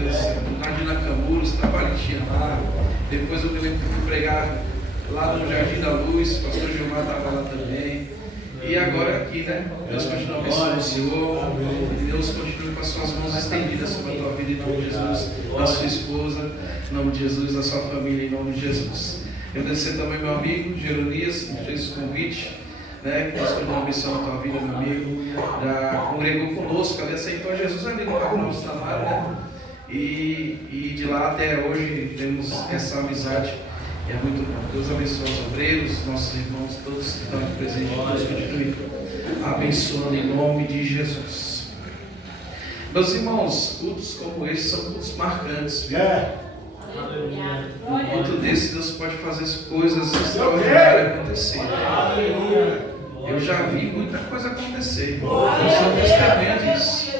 Deus do céu, Jardim da Camuros, trabalho que tinha lá. Depois eu me lembro que fui pregar lá no Jardim da Luz, o pastor Gilmar estava lá também. E agora aqui, né? Deus continua abençoando o Senhor. Deus continue com as suas mãos estendidas sobre a tua vida, em nome de Jesus, da sua esposa, em nome de Jesus, da sua família, em nome de Jesus. Eu agradecer também meu amigo Jeronias, que fez o convite, né? Que Deus continue abençoando a tua vida, meu amigo. Já congregou conosco, ali aceitou Jesus ali no Capão do Trabalho, né? E de lá até hoje temos essa amizade. É muito bom. Deus abençoe os obreiros, nossos irmãos, todos que estão aqui presentes. Deus continue abençoando em nome de Jesus. Meus irmãos, cultos como esse são cultos marcantes. Viu? Um culto desse, Deus pode fazer coisas extraordinárias acontecer. Eu já vi muita coisa acontecer. Eu sou testemunha disso.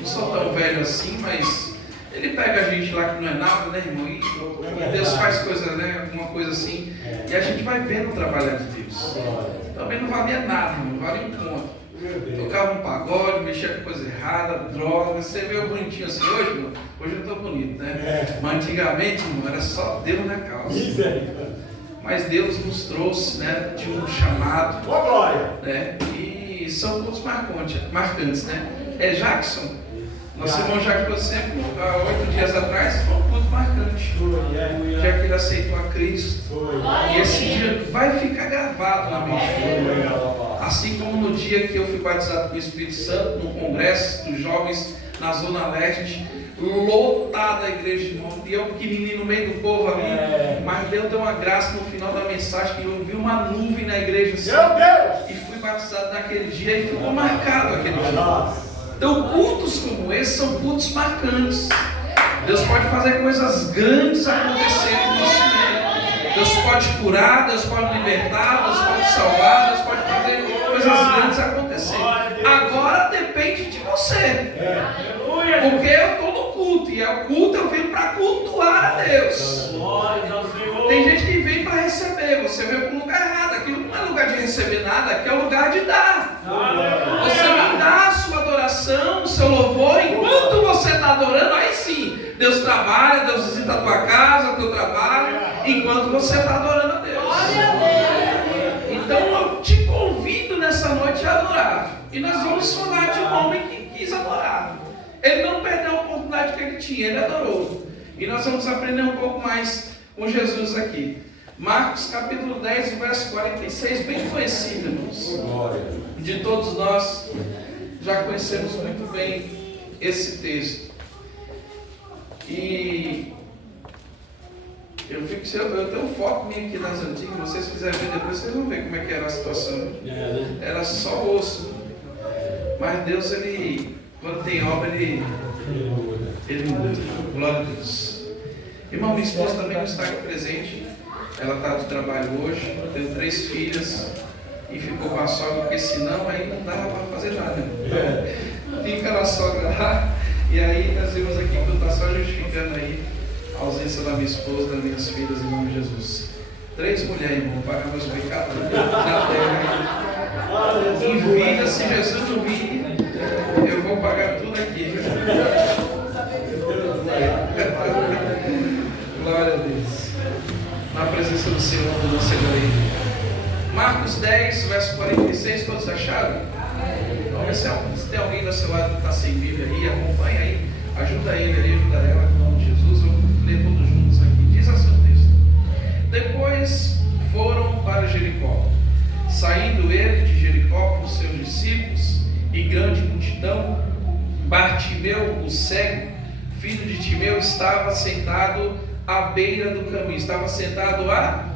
Não sou tão velho assim, mas Ele pega a gente lá que não é nada, né, irmão? E Deus faz coisa, né? Alguma coisa assim. E a gente vai vendo o trabalho de Deus. Também não valia nada, irmão. Não valia um ponto. Tocava um pagode, mexia com coisa errada, droga. Você vê o bonitinho assim hoje, irmão? Hoje eu estou bonito, né? Mas antigamente, irmão, era só Deus na causa. Mas Deus nos trouxe, né? De um chamado. Né? E são cultos marcantes, né? Jackson. Nosso irmão Jacques, por exemplo, há 8 dias atrás, foi um culto marcante. Já que ele aceitou a Cristo. E esse dia vai ficar gravado na mente dele. Assim como no dia que eu fui batizado com o Espírito Santo, no congresso dos jovens na Zona Leste, lotada a igreja, irmão. E eu pequenininho no meio do povo ali. Mas Deus deu uma graça no final da mensagem, que eu vi uma nuvem na igreja assim. E fui batizado naquele dia e ficou marcado aquele dia. Então, cultos como esse são cultos marcantes. Deus pode fazer coisas grandes acontecerem no nosso meio. Deus pode curar, Deus pode libertar, Deus pode salvar, Deus pode fazer coisas grandes acontecerem. Agora depende de você. Porque eu estou no culto, e o culto eu venho para cultuar a Deus. Tem gente que vem para receber, você veio para o lugar errado. Aquilo não é lugar de receber nada, aqui é o lugar de dar. Você me dá a sua adoração, o seu louvor, enquanto você está adorando, aí sim, Deus trabalha, Deus visita a tua casa, o teu trabalho, enquanto você está adorando a Deus. Então eu te convido nessa noite a adorar. E nós vamos falar de um homem que quis adorar. Ele não perdeu a oportunidade que ele tinha, ele adorou. E nós vamos aprender um pouco mais com Jesus aqui. Marcos capítulo 10, verso 46, bem conhecido, irmãos. De todos nós já conhecemos muito bem esse texto. E eu tenho um foco minha aqui nas antigas, se vocês quiserem ver depois, vocês vão ver como é que era a situação. Era só osso. Mas Deus, ele, quando tem obra, ele muda. Glória a Deus. Irmão, minha esposa também não está aqui presente. Ela está de trabalho hoje, tem 3 filhas e ficou com a sogra, porque senão aí não dava para fazer nada. Fica na sogra lá, e aí nós vimos aqui que está só justificando aí a ausência da minha esposa, das minhas filhas, em nome de Jesus. 3 mulheres, irmão, para meus pecados na terra. Em vida, se Jesus não vir, eu vou pagar tudo aqui. Glória a Deus. Na presença do Senhor, do nosso Senhor. Marcos 10, verso 46, todos acharam? Vamos ver se tem alguém do seu lado que está sem Bíblia aí, acompanha aí, ajuda ele ali, ajuda ela, em nome de Jesus. Vamos ler todos juntos aqui. Diz assim o texto: Depois foram para Jericó. Saindo ele de Jericó com seus discípulos e grande multidão, Bartimeu, o cego, filho de Timeu, estava sentado à beira do caminho. Estava sentado à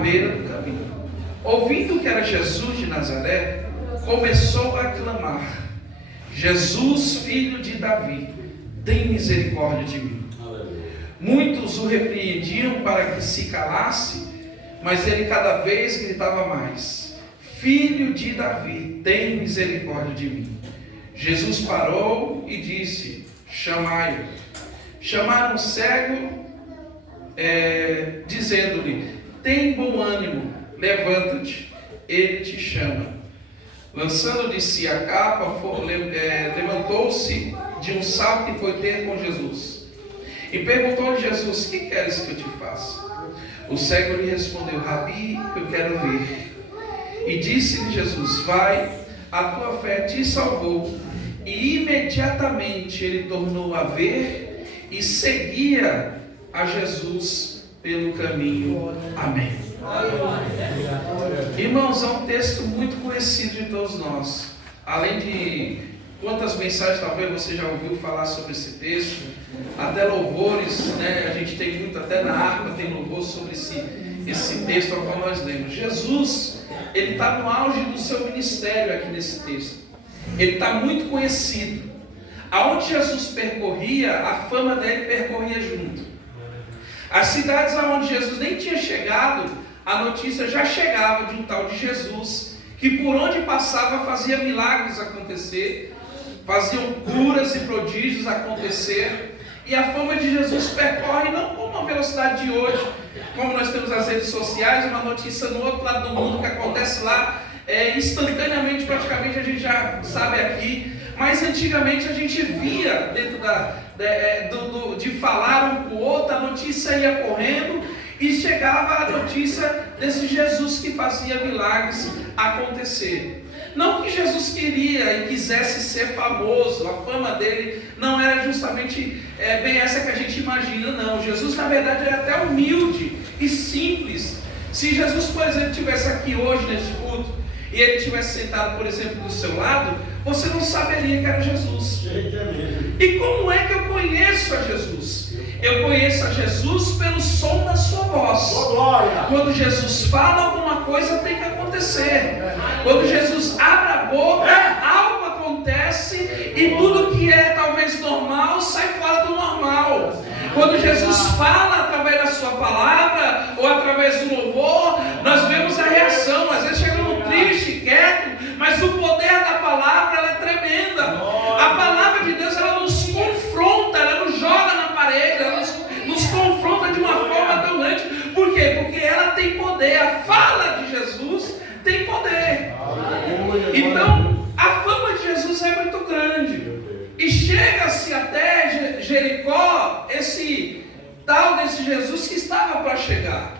beira do caminho. Ouvindo que era Jesus de Nazaré, começou a clamar: Jesus, filho de Davi, tem misericórdia de mim. Muitos o repreendiam para que se calasse, mas ele cada vez gritava mais: Filho de Davi, tem misericórdia de mim. Jesus parou e disse: Chamai-o. Chamaram o cego, dizendo-lhe: Tem bom ânimo, levanta-te, ele te chama. Lançando de si a capa, levantou-se de um sábado que foi ter com Jesus. E perguntou-lhe Jesus: que queres que eu te faça? O cego lhe respondeu: Rabi, eu quero ver. E disse-lhe Jesus: vai, a tua fé te salvou. E imediatamente ele tornou a ver e seguia a Jesus pelo caminho. Amém. Irmãos, é um texto muito conhecido de todos nós. Além de quantas mensagens talvez você já ouviu falar sobre esse texto, até louvores, né? A gente tem muito, até na harpa tem louvor sobre esse texto ao qual nós lemos. Jesus, ele está no auge do seu ministério aqui nesse texto. Ele está muito conhecido. Aonde Jesus percorria, a fama dele percorria junto. As cidades aonde Jesus nem tinha chegado, a notícia já chegava de um tal de Jesus, que por onde passava fazia milagres acontecer, faziam curas e prodígios acontecer. E a fama de Jesus percorre não com uma velocidade de hoje, como nós temos as redes sociais, uma notícia no outro lado do mundo que acontece lá, instantaneamente, praticamente a gente já sabe aqui. Mas antigamente a gente via dentro de falar um com o outro, a notícia ia correndo e chegava a notícia desse Jesus que fazia milagres acontecer. Não que Jesus queria e quisesse ser famoso, a fama dele não era justamente bem essa que a gente imagina, não. Jesus, na verdade, era até humilde e simples. Se Jesus, por exemplo, estivesse aqui hoje nesse culto e ele estivesse sentado, por exemplo, do seu lado, você não saberia que era Jesus. E como é que eu conheço a Jesus? Eu conheço a Jesus pelo som da sua voz. Quando Jesus fala, alguma coisa tem que acontecer. Quando Jesus abre a boca, algo acontece e tudo que é talvez normal sai fora do normal. Quando Jesus fala através da sua palavra ou através do louvor, nós vemos a reação. Às vezes chegamos triste, quieto, mas o poder da palavra, ela é tremenda. A palavra de Deus, ela nos confronta, ela nos joga na parede, ela nos confronta de uma forma tão grande. Por quê? Porque ela tem poder. A fala de Jesus tem poder. Então, a fama de Jesus é muito grande. E chega-se até Jericó, esse tal desse Jesus que estava para chegar.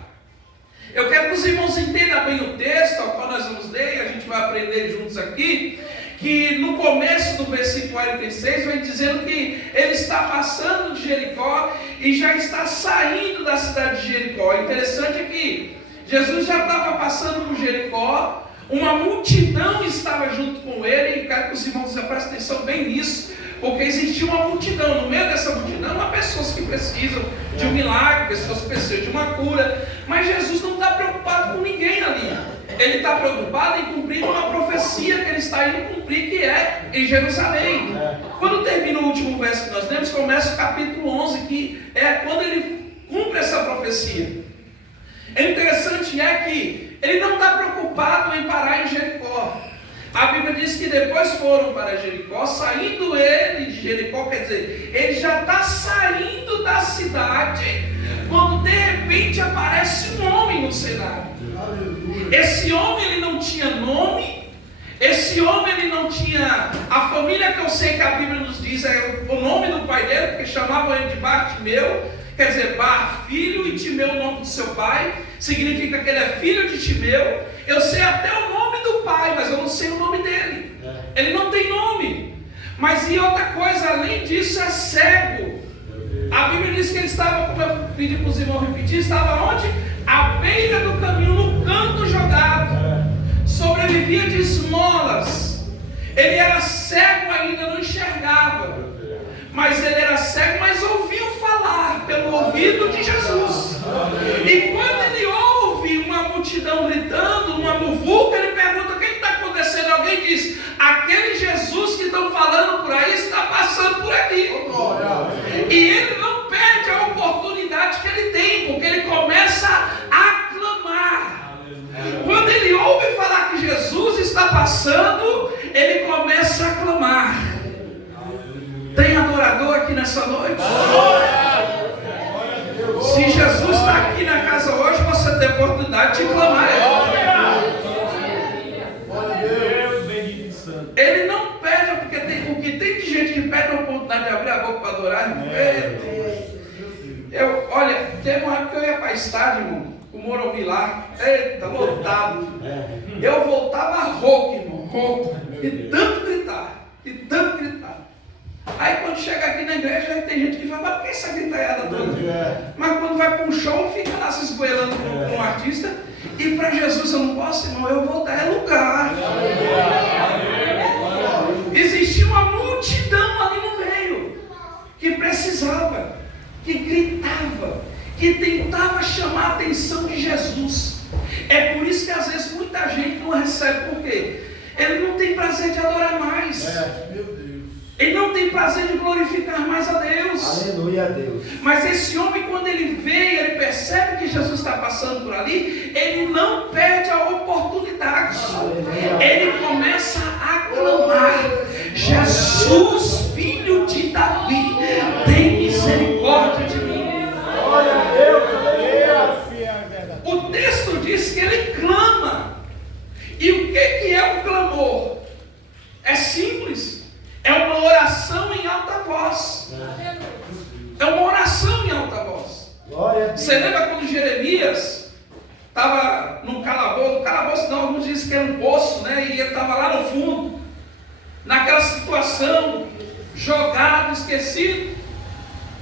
Eu quero que os irmãos entendam bem o texto ao qual nós vamos ler, a gente vai aprender juntos aqui, que no começo do versículo 46 vai dizendo que ele está passando de Jericó e já está saindo da cidade de Jericó. O interessante é que Jesus já estava passando por Jericó, uma multidão estava junto com ele, e quero que os irmãos prestem atenção bem nisso, porque existia uma multidão. No meio dessa multidão há pessoas que precisam de um milagre, pessoas que precisam de uma cura, mas Jesus não está preocupado com ninguém ali. Ele está preocupado em cumprir uma profecia que ele está indo cumprir, que é em Jerusalém. Quando termina o último verso que nós temos, começa o capítulo 11, que é quando ele cumpre essa profecia. O interessante é que ele não está preocupado em parar em Jericó. A Bíblia diz que depois foram para Jericó, saindo ele de Jericó, quer dizer, ele já está saindo da cidade, quando de repente aparece um homem no cenário. Esse homem, ele não tinha nome, esse homem, ele não tinha, a família que eu sei que a Bíblia nos diz é o nome do pai dele, porque chamavam ele de Bartimeu, quer dizer, Bar, filho, e Timeu, o nome do seu pai, significa que ele é filho de Timeu. Eu sei até o nome do pai, mas eu não sei o nome dele. Ele não tem nome. Mas e outra coisa, além disso, é cego. A Bíblia diz que ele estava, como eu pedi para os irmãos repetir, estava onde? À beira do caminho, no canto jogado. Sobrevivia de esmolas. Ele era cego ainda, não enxergava. Mas ele era cego, mas ouviu falar pelo ouvido de Jesus. E quando ele ouve uma multidão gritando, uma muvuca, ele pergunta: o que está acontecendo? Alguém diz: aquele Jesus que estão falando por aí está passando por aqui. E ele não perde a oportunidade que ele tem, porque ele começa a clamar. Quando ele ouve falar que Jesus está passando, ele começa a clamar. Tem adorador aqui nessa noite? Se Jesus está aqui na casa hoje, você tem a oportunidade de clamar. Ele não perde, porque tem de gente que perde a oportunidade irmão. Olha, teve uma época que eu ia para estádio, irmão, o Morumbi lá, eita, lotado. Eu voltava rouco, irmão, rouco, e tanto gritar. Aí quando chega aqui na igreja, tem gente que fala, mas por que essa gritaiada toda? Mas quando vai para um show, fica lá se esgoelando com um artista. E para Jesus eu não posso, irmão, eu vou dar lugar. Existia uma multidão ali no meio, que precisava, que gritava, que tentava chamar a atenção de Jesus. É por isso que às vezes muita gente não recebe, por quê? Ele não tem prazer de adorar mais. Ele não tem prazer de glorificar mais a Deus. Aleluia a Deus. Mas esse homem, quando ele vê, ele percebe que Jesus está passando por ali, ele não perde a oportunidade. Ele começa a clamar: Jesus, filho de Davi, tem misericórdia de mim. Glória a Deus. O texto diz que ele clama. E o que é o clamor? É simples. É uma oração em alta voz. É uma oração em alta voz. Você lembra quando Jeremias estava num calabouço não, alguns dizem que era um poço, né? E ele estava lá no fundo, naquela situação, jogado, esquecido.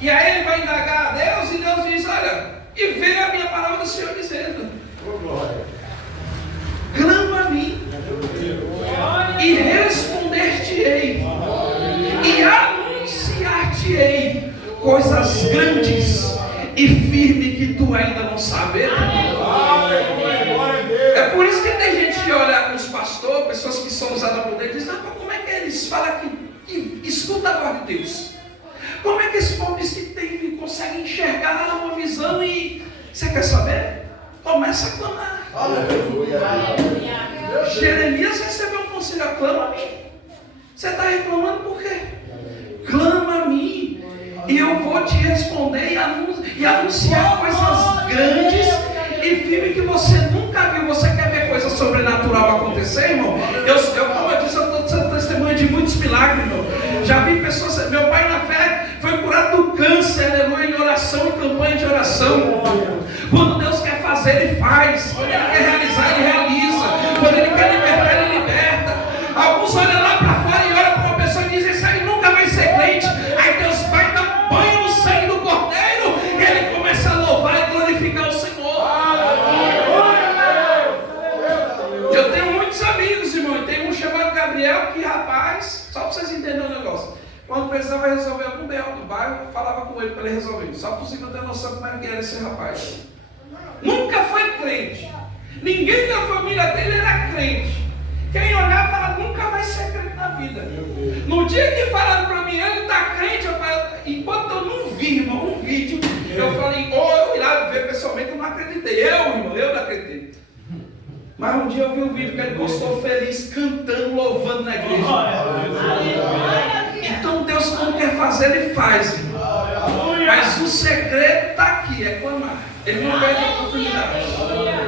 E aí ele vai indagar a Deus, e Deus diz: olha, e veio a minha palavra do Senhor dizendo: clama a mim, e responder-te-ei, e anunciar-te-ei coisas grandes e firmes que tu ainda não sabes. É por isso que tem gente que olha os pastores, pessoas que são usadas por Deus, e diz: ah, como é que eles falam que escuta a voz de Deus? Como é que esse povo diz que consegue enxergar uma visão? E você quer saber? Começa a clamar. Jeremias recebeu um conselho: clama a mim. Você está reclamando por quê? Clama a mim, e eu vou te responder e anunciar coisas grandes e firmes que você nunca viu. Você quer ver coisa sobrenatural acontecer, irmão? Como eu disse, eu estou sendo testemunha de muitos milagres, irmão. Já vi pessoas, meu pai na fé foi curado do câncer, aleluia, em oração, em campanha de oração. Quando Deus quer fazer, Ele faz. Quando Ele quer realizar, Ele realiza. Quando Ele quer libertar, Ele liberta. Alguns olham lá para fora e olham para uma pessoa e dizem: esse aí nunca vai ser crente. Aí Deus vai dar banho no sangue do Cordeiro e Ele começa a louvar e glorificar o Senhor. Eu tenho muitos amigos, irmão. Tem um chamado Gabriel, que rapaz, só para vocês entenderem o negócio, quando precisava resolver algum B.O. do bairro, eu falava com ele para ele resolver. Só para você ter noção como é que era esse rapaz. Nunca foi crente. Ninguém da família dele era crente. Quem olhava falava: nunca vai ser crente na vida. No dia que falaram para mim: ele está crente, eu falei, enquanto eu não vi, irmão, um vídeo, eu falei: eu ir lá ver pessoalmente, eu não acreditei. Eu não acreditei. Mas um dia eu vi um vídeo que ele postou feliz, cantando, louvando na igreja. Então Deus, quando quer fazer, Ele faz, irmão. Mas o segredo está aqui, é clamar. Ele não perde a oportunidade.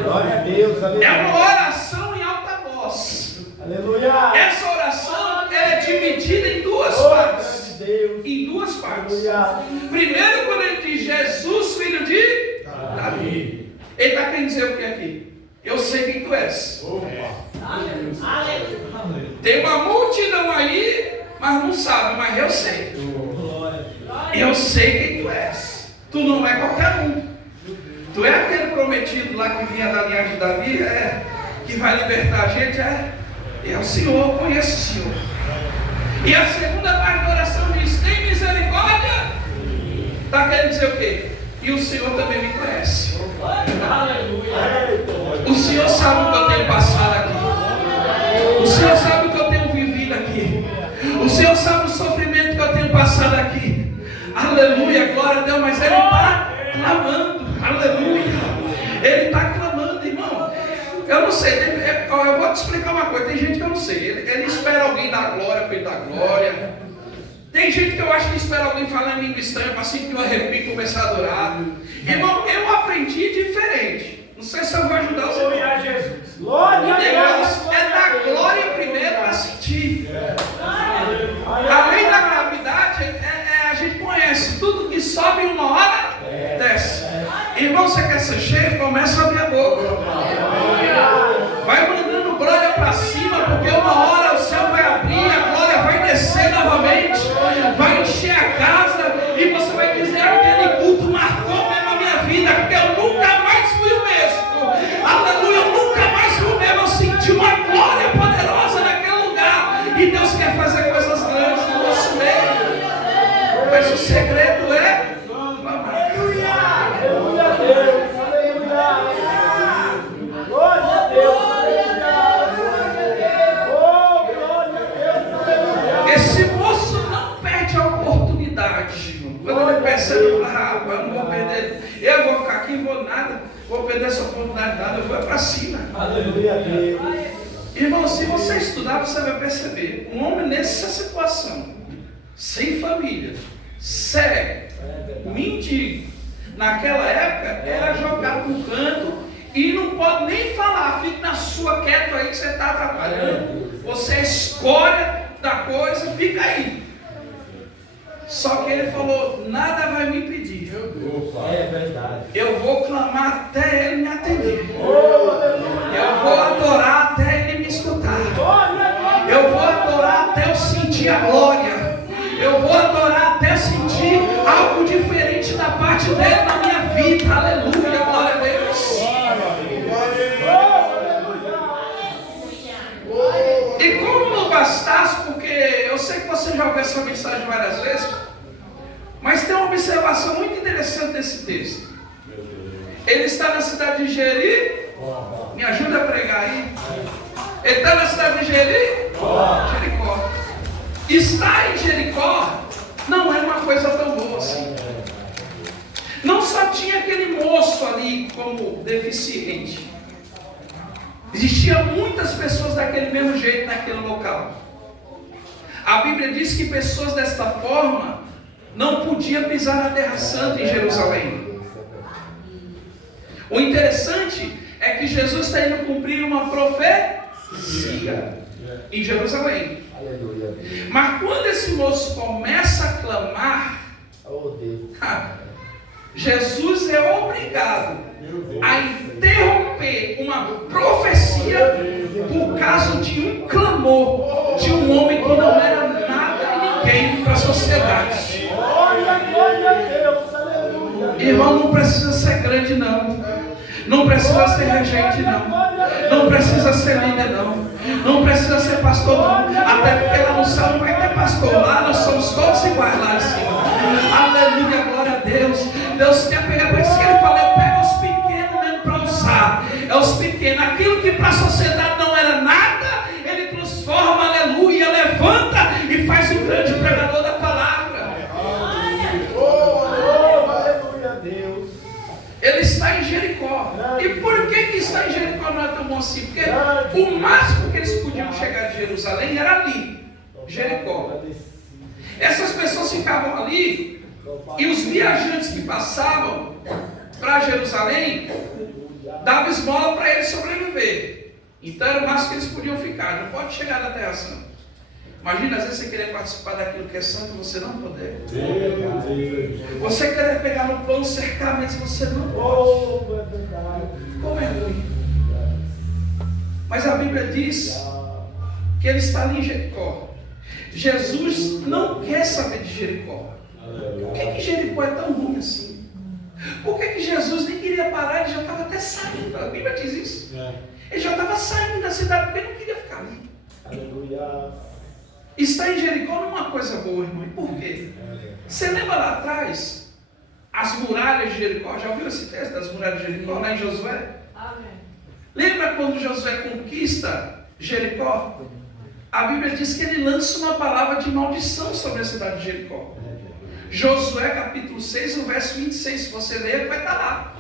Glória a Deus, aleluia. É uma oração em alta voz. Aleluia. Essa oração ela é dividida em duas partes. Em duas partes. Primeiro, quando ele diz: Jesus, filho de Davi, ele está querendo dizer o que aqui? Eu sei quem tu és. Tem uma multidão aí, mas não sabe, mas eu sei. Eu sei quem tu és. Tu não é qualquer um. Tu é aquele prometido lá que vinha da linhagem de Davi, que vai libertar a gente, é o Senhor, eu conheço o Senhor. E a segunda parte da oração diz: tem misericórdia. Está querendo dizer o quê? E o Senhor também me conhece. O Senhor sabe o que eu tenho passado aqui. O Senhor sabe o que eu tenho vivido aqui. O Senhor sabe o sofrimento que eu tenho passado aqui. Aleluia, glória a Deus. Mas Ele está clamando. Aleluia. Ele está clamando, irmão. Eu não sei, eu vou te explicar uma coisa. Tem gente que eu não sei. Ele espera alguém dar glória para ele dar glória. Tem gente que eu acho que espera alguém falar em língua estranha para assim que eu arrepio e começar a adorar. Irmão, eu aprendi diferente. Não sei se eu vou ajudar você. Glória a Jesus. Glória a Deus. É dar glória primeiro para sentir. Além da gravidade, a gente conhece. sobe, uma hora desce. Irmão, você quer ser cheio? Começa a abrir a boca. Vai mandando glória para cima, porque uma hora o céu vai abrir, a glória vai descer novamente, vai encher a casa, e você vai dizer: aquele culto marcou mesmo a minha vida, porque eu nunca mais fui o mesmo. Aleluia, eu nunca mais fui o mesmo. Eu senti uma glória poderosa naquele lugar, e Deus quer fazer coisas grandes no nosso meio, mas o segredo é clamar. Aleluia a Deus, aleluia. Glória a Deus, Esse moço não perde a oportunidade. Quando ele percebe, rapaz, eu não vou perder, eu vou ficar aqui, não vou nada, vou perder essa oportunidade, nada, eu vou para cima. aleluia a Deus. Irmão, se você estudar, você vai perceber, um homem nessa situação, sem família, cego, mendigo, naquela época era jogado no canto e não pode nem falar, fica na sua quieto aí que você está atrapalhando, você é escolha da coisa, fica aí. Só que ele falou: nada vai me impedir. É verdade. Eu vou clamar até ele me atender. Eu vou adorar até ele me escutar. Eu vou adorar até eu sentir a glória. Eu vou adorar até sentir algo diferente da parte dele na minha vida. Aleluia, glória a Deus. E como não bastasse, porque eu sei que você já ouviu essa mensagem várias vezes, mas tem uma observação muito interessante desse texto. Ele está na cidade de Jericó. Me ajuda a pregar aí. Ele está na cidade de Jericó. Estar em Jericó não é uma coisa tão boa assim. Não só tinha aquele moço ali como deficiente. Existiam muitas pessoas daquele mesmo jeito naquele local. A Bíblia diz que pessoas desta forma não podiam pisar na Terra Santa em Jerusalém. O interessante é que Jesus está indo cumprir uma profecia em Jerusalém. Mas quando esse moço começa a clamar, Jesus é obrigado a interromper uma profecia por causa de um clamor de um homem que não era nada e ninguém para a sociedade. Irmão, não precisa ser grande não. Não precisa ser regente não. Não precisa ser líder não. Não precisa ser pastor não. Até porque lá no céu não vai ter pastor. Lá nós somos todos iguais lá em cima. Aleluia, glória a Deus. Deus quer pegar, por isso que ele fala: eu pego os pequenos mesmo para usar. É os pequenos, aquilo que para a sociedade não era nada, ele transforma, aleluia, levanta e faz um grande pregador da palavra. Aleluia a Deus. Ele está em Jericó. E por que está em Jericó não é tão bom assim? Porque o máximo que eles podiam chegar de Jerusalém era ali, Jericó. Essas pessoas ficavam ali, e os viajantes que passavam para Jerusalém davam esmola para eles sobreviver. Então era o máximo que eles podiam ficar. Não pode chegar na Terra Santa. Imagina, às vezes você querer participar daquilo que é santo e você não poder. Você querer pegar no pão cercar, mas você não pode. Como é ruim. Mas a Bíblia diz que ele está ali em Jericó. Jesus não quer saber de Jericó. Por que Jericó é tão ruim assim? Por que Jesus nem queria parar? Ele já estava até saindo. A Bíblia diz isso. Ele já estava saindo da cidade porque ele não queria ficar ali. Aleluia. Estar em Jericó não é uma coisa boa, irmão. E por quê? Você lembra lá atrás? As muralhas de Jericó. Já ouviu esse texto das muralhas de Jericó lá em Josué? Amém. Lembra quando Josué conquista Jericó? A Bíblia diz que ele lança uma palavra de maldição sobre a cidade de Jericó. Josué capítulo 6, o verso 26, se você ler, vai estar lá.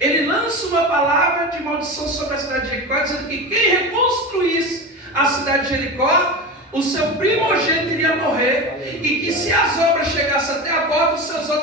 Ele lança uma palavra de maldição sobre a cidade de Jericó, dizendo que quem reconstruísse a cidade de Jericó, o seu primogênito iria morrer, e que se as obras chegassem até a porta, os seus outros